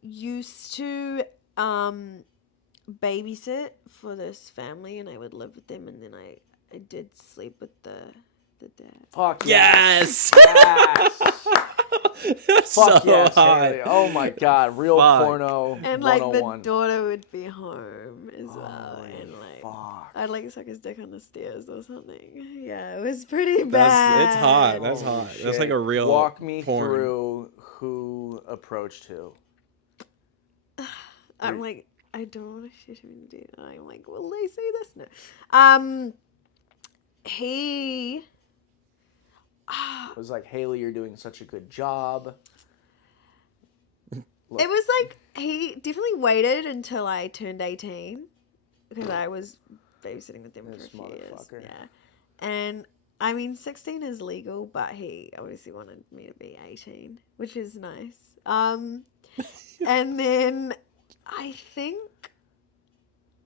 used to babysit for this family, and I would live with them, and then I did sleep with the dad. Fuck Yes! Yes! Fuck So yes, hot. Hayley. Oh my god, real Fuck. porno And like the 101. daughter would be home as well, Holy and like fuck. I'd like suck his dick on the stairs or something. Yeah, it was pretty bad. It's hot. That's Holy hot. That's shit. like a real Walk me porn. through who approached who. I'm like, I don't want to shoot him in the dick. I'm like, will they say this? No. He. It was like, Hayley, you're doing such a good job. Look, It was like he definitely waited until I turned 18 because I was babysitting with them This for a few years. motherfucker. Yeah, and I mean 16 is legal, but he obviously wanted me to be 18, which is nice. And then I think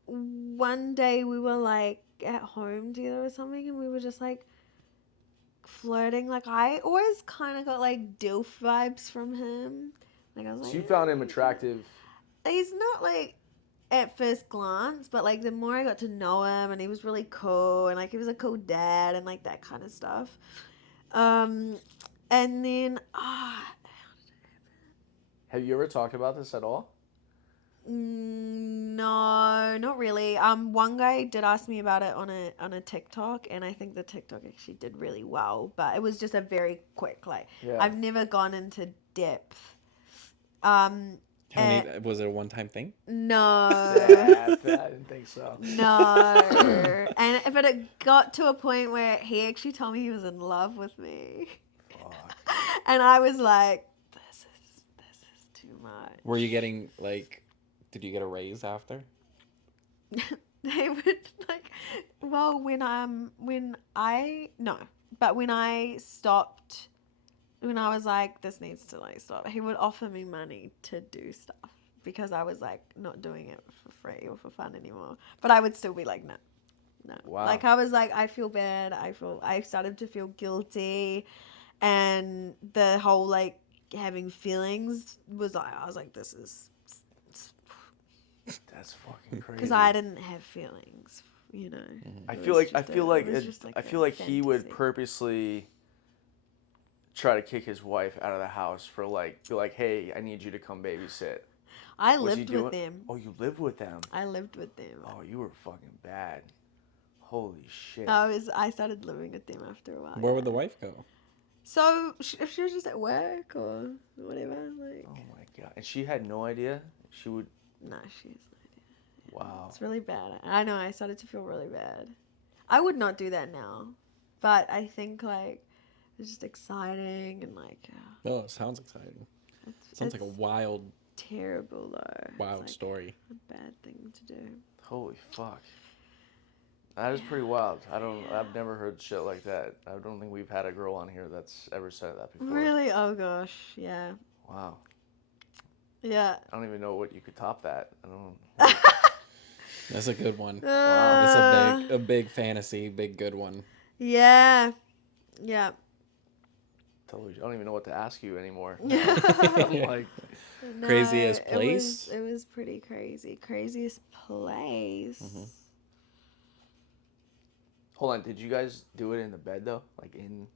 one day we were like at home together or something, and we were just like flirting. Like I always kind of got like DILF vibes from him. Like I was so like, you found him attractive. he's not like at first glance, but like the more I got to know him, and he was really cool, and like he was a cool dad and like that kind of stuff. And then Have you ever talked about this at all? no, not really. One guy did ask me about it on a TikTok, and I think the TikTok actually did really well, but it was just a very quick like. Yeah. I've never gone into depth. How many, was it a one-time thing? No. Yeah, I didn't think so. No. But it got to a point where he actually told me he was in love with me. Fuck. And I was like, this is too much. Were you getting like? Did you get a raise after? They would like, well, when I stopped, when I was like, this needs to like stop, he would offer me money to do stuff because I was like not doing it for free or for fun anymore. But I would still be like, no. Wow. Like I was like, I feel bad. I started to feel guilty, and the whole like having feelings was like, I was like, this is. That's fucking crazy. Because I didn't have feelings, you know. I It feel was like I just feel a- like it was it, just like I a feel like he would fantasy. purposely try to kick his wife out of the house for like be like, hey, I need you to come babysit. I Was he lived doing- with them. Oh, you lived with them. I lived with them. Oh, you were fucking bad. Holy shit. I started living with them after a while. Where would yeah. the wife go? So if she was just at work or whatever, like Oh my god. And she had no idea. She would. no, she's Wow. it's really bad. I know. I started to feel really bad. I would not do that now, but I think like it's just exciting and like Oh, it sounds exciting. Sounds like a it's wild, terrible though. wild It's like story. a bad thing to do. Holy fuck. That is pretty wild. I've never heard shit like that. I don't think we've had a girl on here that's ever said that before. Really? Oh gosh, yeah, Wow. yeah. I don't even know what you could top that. I don't. That's a good one. Uh, It's a big fantasy, big good one. Yeah, yeah. Totally. I don't even know what to ask you anymore. Yeah. I'm like, Craziest it place? It was pretty crazy. Craziest place. hold on. Did you guys do it in the bed though? Like in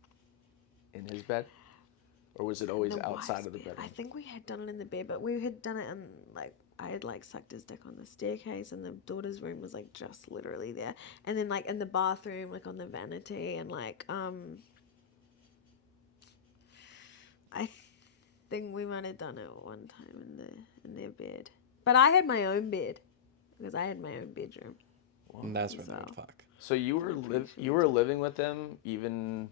his bed, or was it always The outside wife's of the bed. bedroom? I think we had done it in the bed, but we had done it in like I had like sucked his dick on the staircase, and the daughter's room was like just literally there, and then like in the bathroom, like on the vanity, and like I think we might have done it one time in their bed. But I had my own bed because I had my own bedroom. And that's where as they would well. fuck. So you were living with them even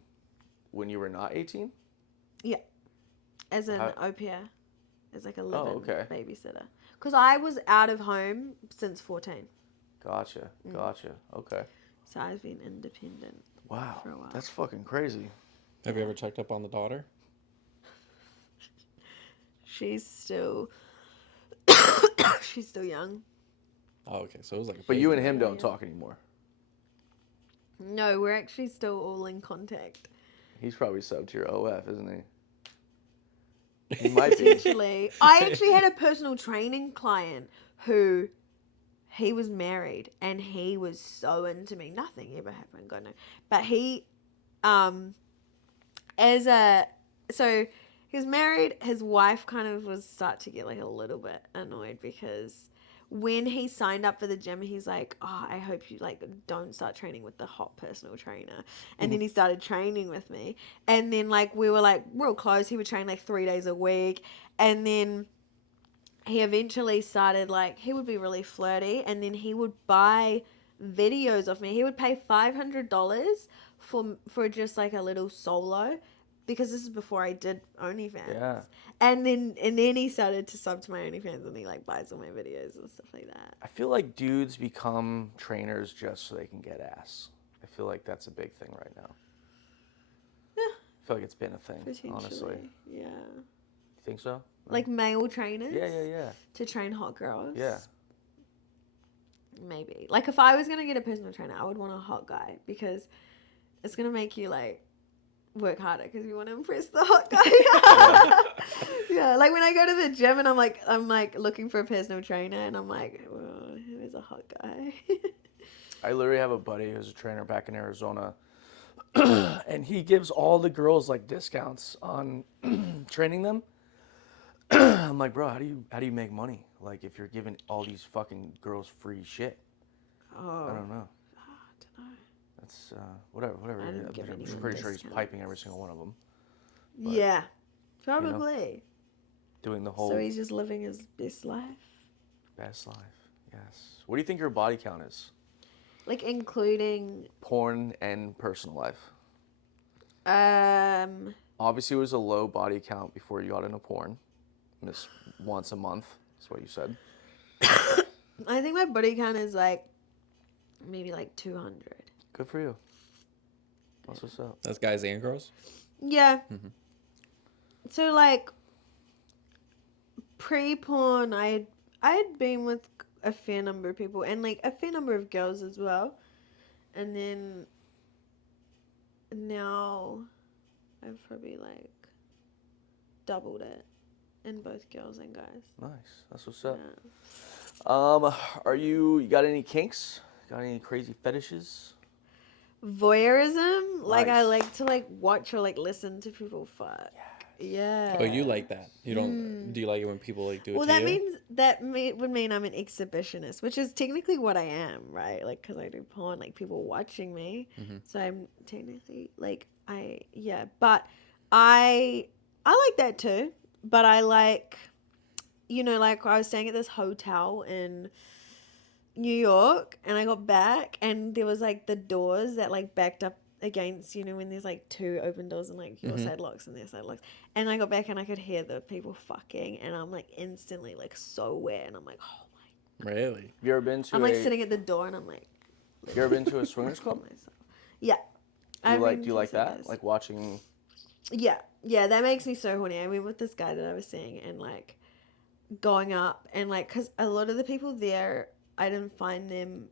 when you were not 18? Yeah, as an How- au pair, as like a live-in okay. babysitter. Because I was out of home since 14, Gotcha. Okay. so I've been independent. Wow. For a while. That's fucking crazy. Have you ever checked up on the daughter? She's still, she's still young. Oh, okay. So it was like a But you and baby. him don't Yeah. talk anymore. No, we're actually still all in contact. He's probably subbed to your OF, isn't he? He might be. Actually, I actually had a personal training client who he was married and he was so into me. Nothing ever happened, God no. But he, so he was married. His wife kind of was start to get like a little bit annoyed because when he signed up for the gym, he's like, "Oh, I hope you like don't start training with the hot personal trainer." And then he started training with me, and then like we were like real close. He would train like 3 days a week, and then he eventually started like he would be really flirty, and then he would buy videos of me. He would pay $500 for just like a little solo. Because this is before I did OnlyFans. Yeah. And then he started to sub to my OnlyFans and he like buys all my videos and stuff like that. I feel like dudes become trainers just so they can get ass. I feel like that's a big thing right now. Yeah. I feel like it's been a thing, Potentially. honestly. Yeah. You think so? Like male trainers? Yeah. To train hot girls? Yeah. Maybe. Like if I was going to get a personal trainer, I would want a hot guy because it's going to make you like work harder because you want to impress the hot guy. Yeah, like when I go to the gym and I'm like looking for a personal trainer and I'm like, well, who is a hot guy? I literally have a buddy who's a trainer back in Arizona, and he gives all the girls like discounts on training them. I'm like, bro, how do you make money? Like if you're giving all these fucking girls free shit. Oh, I don't know. I don't know. That's whatever. I didn't give I'm anyone pretty sure he's discounts. piping every single one of them, Yeah, probably. doing the whole So he's just living his best life, best life. Yes. What do you think your body count is? like including Porn and personal life. Obviously it was a low body count before you got into porn. Miss once a month. That's what you said. I think my body count is like maybe like 200. Good for you. That's what's up. That's guys and girls? Yeah. Mhm. So like pre-porn, I had been with a fair number of people and like a fair number of girls as well, and then now I've probably like doubled it in both girls and guys. Nice. That's what's up. Yeah. Are you got any kinks? Got any crazy fetishes? Voyeurism, like I Nice. like to like watch or like listen to people fuck. Yeah. Oh, you like that? You don't? Do you like it when people like do it Well, to that you? means would mean I'm an exhibitionist, which is technically what I am, right? Like, because I do porn, like people watching me, so I'm technically like but I like that too. But I like, like I was staying at this hotel in New York, and I got back, and there was like the doors that like backed up against, when there's like two open doors and like your side locks and their side locks, and I got back and I could hear the people fucking, and I'm like instantly like so wet, and I'm like, oh my, Really? Have you ever been to I'm like sitting at the door, and I'm like, You ever been to a swingers club? myself. Yeah. Do you I've do you been like to that? those. Like watching? Yeah, that makes me so horny. I went with this guy that I was seeing, and like going up, and like, because a lot of the people there, I didn't find them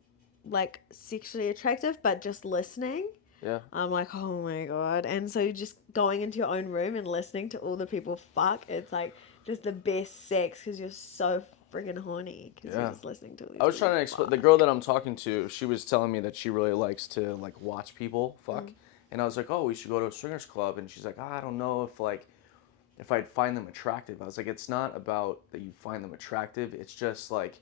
like sexually attractive, but just listening, Yeah. I'm like, oh my god. And so just going into your own room and listening to all the people fuck, it's like just the best sex because you're so friggin' horny because you're just listening to all these I was people trying to explain. The fuck. girl that I'm talking to, she was telling me that she really likes to like watch people fuck, Mm. and I was like, oh, we should go to a swingers club, and she's like, I don't know if I'd find them attractive. I was like, it's not about that you find them attractive. It's just like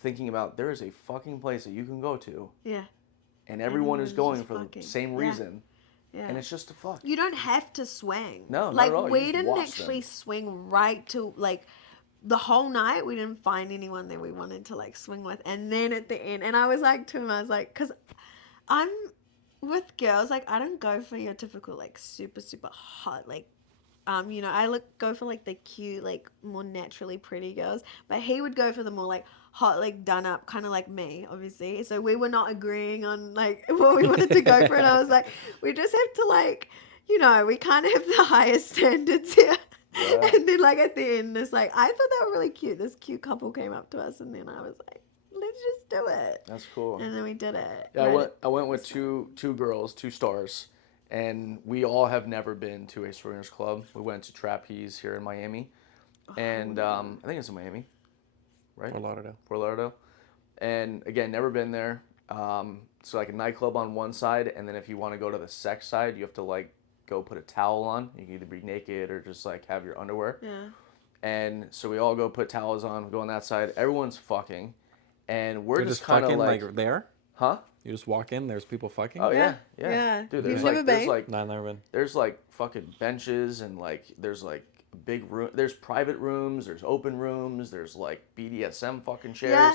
thinking about there is a fucking place that you can go to, Yeah. and everyone is Everyone's going just for fucking. the same Yeah. reason. Yeah. and it's just a fuck. You don't have to swing. No, not like at all. You we just didn't watch actually them. swing right to like the whole night. We didn't find anyone that we wanted to like swing with, and then at the end, and I was like to him, I was like, because I'm with girls, like I don't go for your typical like super super hot like. You know, I go for like the cute, like more naturally pretty girls, but he would go for the more like hot, like done up, kind of like me, obviously. So we were not agreeing on like what we wanted to go for, and I was like, we just have to like, you know, we can't have the highest standards here. Yeah. And then like at the end, it's like I thought they were really cute. This cute couple came up to us, and then I was like, let's just do it. That's cool. And then we did it. Yeah, Right I went with two girls, 2 stars, and we all have never been to a swingers club. We went to Trapeze here in Miami, and I think it's in Miami, right? Fort Lauderdale. And again, never been there. So like a nightclub on one side, and then if you want to go to the sex side, you have to like go put a towel on. You can either be naked or just like have your underwear. Yeah. And so we all go put towels on, we go on that side. Everyone's fucking, and we're They're just just kind of fucking like, there. huh? You just walk in. There's people fucking. Oh yeah, Yeah. yeah. Yeah. Dude, You've there's never like there's been? like No, I've never been. there's like fucking benches and like there's like big room. There's private rooms. There's open rooms. There's like BDSM fucking chairs. Yeah.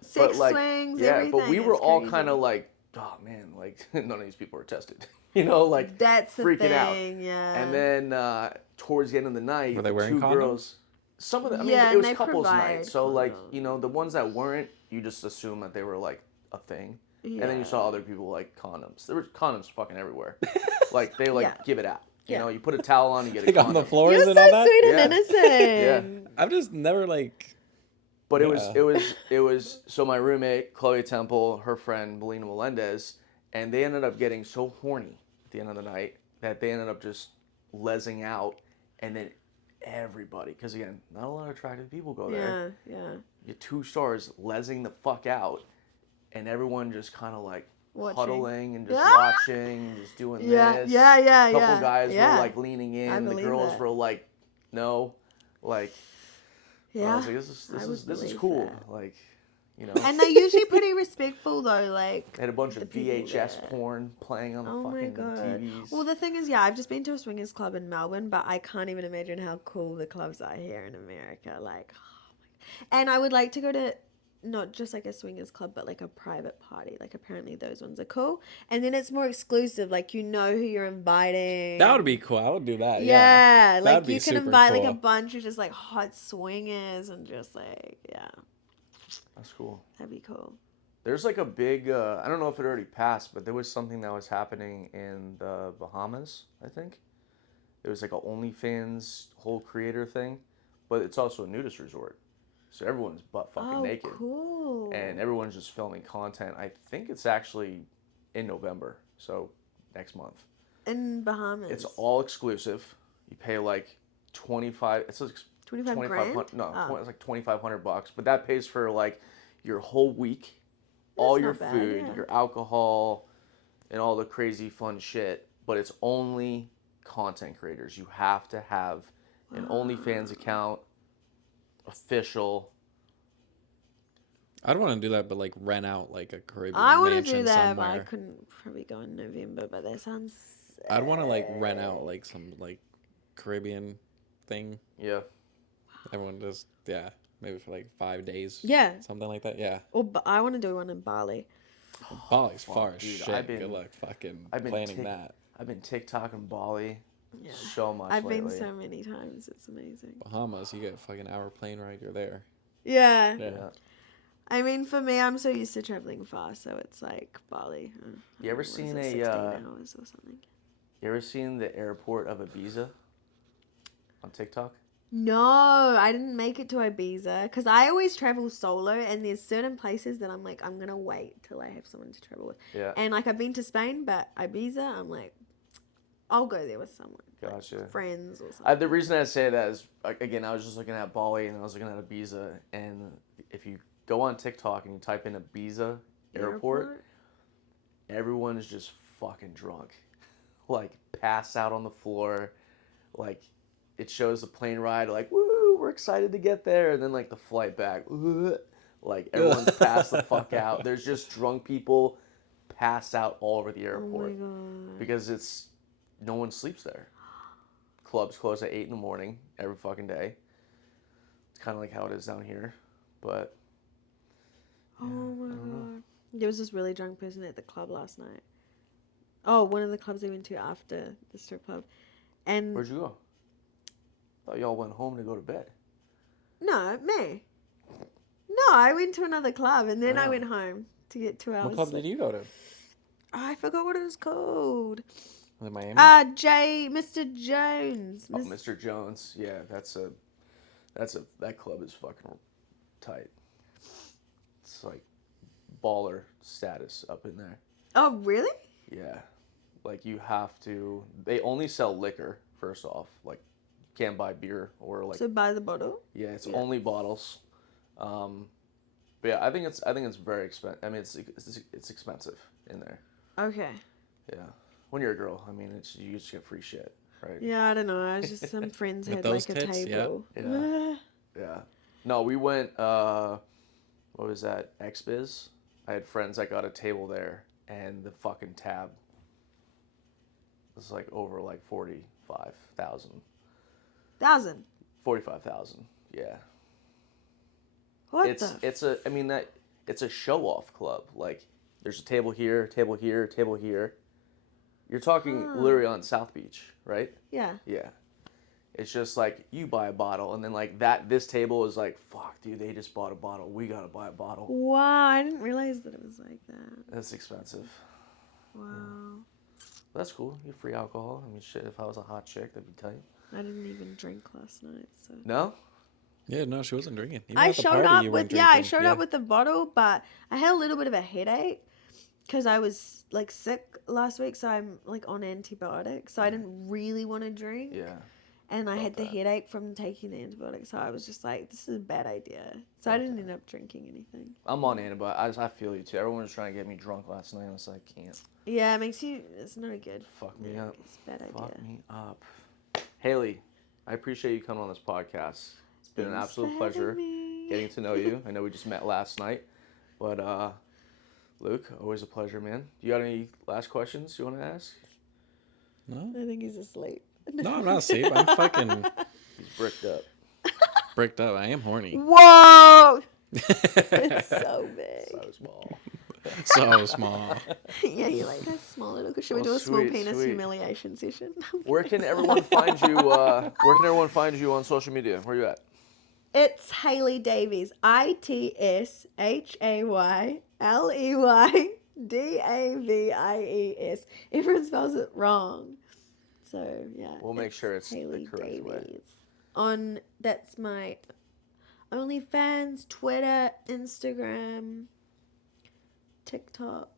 Six like, swings. yeah, Everything. but we were It's all crazy. kind of like, oh man, like none of these people are tested. You know, like That's the freaking out. thing, yeah. And then towards the end of the night, Were they the wearing 2 condoms? girls. Some of them. I mean, Yeah, it was and they couples provide night. So like, condoms. you know, the ones that weren't, you just assume that they were like a thing. And then you saw other people like condoms. There were condoms fucking everywhere. Like they like Yeah. give it out. You Yeah. know, you put a towel on, you get a Like condom. on the floors You're and so all that. sweet Yeah. and innocent. I've just never like. But Yeah. it was so my roommate Chloe Temple, her friend Melina Melendez, and they ended up getting so horny at the end of the night that they ended up just lesing out, and then everybody, because again, not a lot of attractive people go there. Yeah, yeah. You 2 stars lesing the fuck out, and everyone just kind of like Watching. huddling and just Ah! watching, just doing Yeah, this. yeah, yeah, Couple yeah. guys yeah. were like leaning I in. The believe girls that. were like, no, like. I Yeah. was like, this I would is believe cool. that. Like, you know. And they're usually pretty respectful though, like. They had a bunch the of people VHS there. porn playing on the Oh my fucking god. TVs. Well, the thing is, yeah, I've just been to a swingers club in Melbourne, but I can't even imagine how cool the clubs are here in America. Like, oh my. And I would like to go to not just like a swingers club, but like a private party. Like, apparently those ones are cool. And then it's more exclusive. Like, you know who you're inviting. That would be cool. I would do that. Yeah, like That'd be you can super invite like a cool. bunch of just like hot swingers and just like, yeah, That's cool. that'd be cool. There's like a big, I don't know if it already passed, but there was something that was happening in the Bahamas, I think. It was like a OnlyFans whole creator thing, but it's also a nudist resort. So everyone's butt fucking naked. Cool. And everyone's just filming content. I think it's actually in November, so next month. In Bahamas. It's all exclusive. You pay like 25. It's like 25 grand? 2,500. No, Oh. it's like $2,500, but that pays for like your whole week, all That's your not bad, food, yeah. your alcohol, and all the crazy fun shit. But it's only content creators. You have to have an OnlyFans account, official. I'd want to do that, but like rent out like a Caribbean I want to mansion do that, but I somewhere. couldn't probably go in November, but that sounds I'd want to like rent out like some like Caribbean thing. Yeah. Everyone just maybe for like 5 days. Yeah. Something like that. Yeah. Or I want to do one in Bali. Bali's fuck, far as dude, shit. I've been- Good luck fucking I've been planning tick- that. I've been TikToking Bali Yeah. so much I've lately. been so many times. It's amazing. Bahamas, you get a fucking hour plane ride, you're there. Yeah. Yeah. Yeah. I mean, for me, I'm so used to traveling far, so it's like Bali. You ever what is seen it, a, 16 hours or something? You ever seen the airport of Ibiza on TikTok? No, I didn't make it to Ibiza because I always travel solo, and there's certain places that I'm like, I'm gonna wait till I have someone to travel with. Yeah. And like I've been to Spain, but Ibiza, I'm like, I'll go there with someone, like, Gotcha. friends or something. The reason I say that is, like, again, I was just looking at Bali and I was looking at Ibiza, and if you go on TikTok and you type in Ibiza airport, everyone is just fucking drunk, like passed out on the floor, like it shows the plane ride, like woo, we're excited to get there, and then like the flight back, like everyone's passed the fuck out. There's just drunk people passed out all over the Oh my airport god. because it's no one sleeps there. Clubs close at 8 in the morning every fucking day. It's kind of like how it is down here, but Oh my I don't know. god. There was this really drunk person at the club last night. Oh, one of the clubs we went to after the strip club. And Where'd you go? Thought y'all went home to go to bed. no, me. No, I went to another club and then I Oh. went home to get 2 hours. What club sleep. did you go to? Oh, I forgot what it was called. Was it Miami? Mr. Jones. Oh, Mr. Jones. Yeah, that club is fucking tight. It's like baller status up in there. Oh, really? Yeah. Like you have to, they only sell liquor, first off. Like you can't buy beer or like, So by the bottle? yeah, it's yeah. only bottles. But yeah, I think it's very expensive. I mean, it's expensive in there. Okay. Yeah. When you're a girl, I mean, you just get free shit, right? Yeah, I don't know. I was just some friends With had those like a tits, yeah. table. Yeah. Yeah. No, we went, what was that? XBiz. I had friends that got a table there, and the fucking tab was like over like 45,000. 1,000. 45,000. Yeah. What It's a show off club. Like there's a table here, table here, table here. You're talking literally on South Beach, right? Yeah. Yeah. It's just like you buy a bottle and then like this table is like, fuck, dude, they just bought a bottle. We gotta buy a bottle. Wow, I didn't realize that it was like that. That's expensive. Wow. But that's cool. You get free alcohol. I mean, shit, if I was a hot chick, that'd be tight. I didn't even drink last night, so. No? Yeah, no, she wasn't drinking. Even I at the showed party, up you with weren't I drinking. showed up with the bottle, but I had a little bit of a headache because I was like sick last week, so I'm like on antibiotics, so I didn't really want to drink. Yeah. And I Felt had the that. headache from taking the antibiotics, so I was just like, this is a bad idea. So I didn't end up drinking anything. I'm on antibiotics. I feel you too. Everyone was trying to get me drunk last night. I was like, can't. Yeah, it makes you. It's not a good. Fuck me yeah, up. It's a bad idea. Fuck me up. Haley, I appreciate you coming on this podcast. It's been an Thanks absolute for having pleasure me. getting to know you. I know we just met last night, but Luke, always a pleasure, man. You got any last questions you want to ask? No, I think he's asleep. no, I'm not asleep. I'm fucking He's bricked up. bricked up. I am horny. Whoa! It's so big. So small. So small. Yeah, you like that small little. Should we Oh, do a small sweet, penis sweet. humiliation session? Where can everyone find you? Where can everyone find you on social media? Where you at? It's Hayley Davies. ITSHAYLEYDAVIES. Everyone spells it wrong. So yeah. We'll make sure it's the Hayley correct way. That's my OnlyFans, Twitter, Instagram, TikTok.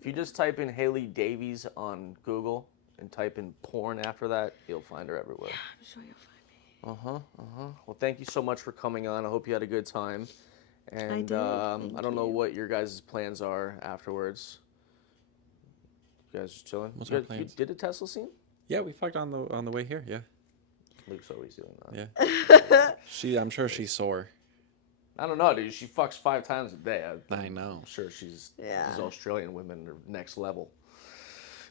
If you just type in Hayley Davies on Google and type in porn after that, you'll find her everywhere. I'm sure you'll find me. Well, thank you so much for coming on. I hope you had a good time. And did. I Thank don't know you. what your guys' plans are afterwards. You guys just chilling? What's you our guys- you plans? did a Tesla scene? Yeah, we fucked on the way here. Yeah, Luke's always doing that. yeah. I'm sure she's sore. I don't know, dude. She fucks 5 times a day. I know. I'm sure these Yeah. Australian women are next level.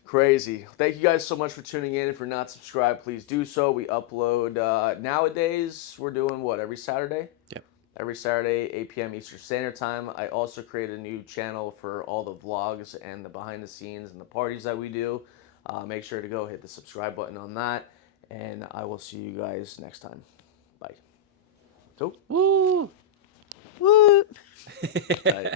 Crazy. Thank you guys so much for tuning in. If you're not subscribed, please do so. We upload nowadays. We're doing what, every Saturday? Yep. Every Saturday, 8 p.m. Eastern Standard Time. I also created a new channel for all the vlogs and the behind the scenes and the parties that we do. Make sure to go hit the subscribe button on that. And I will see you guys next time. Bye. Go. Woo! Woo! Bye.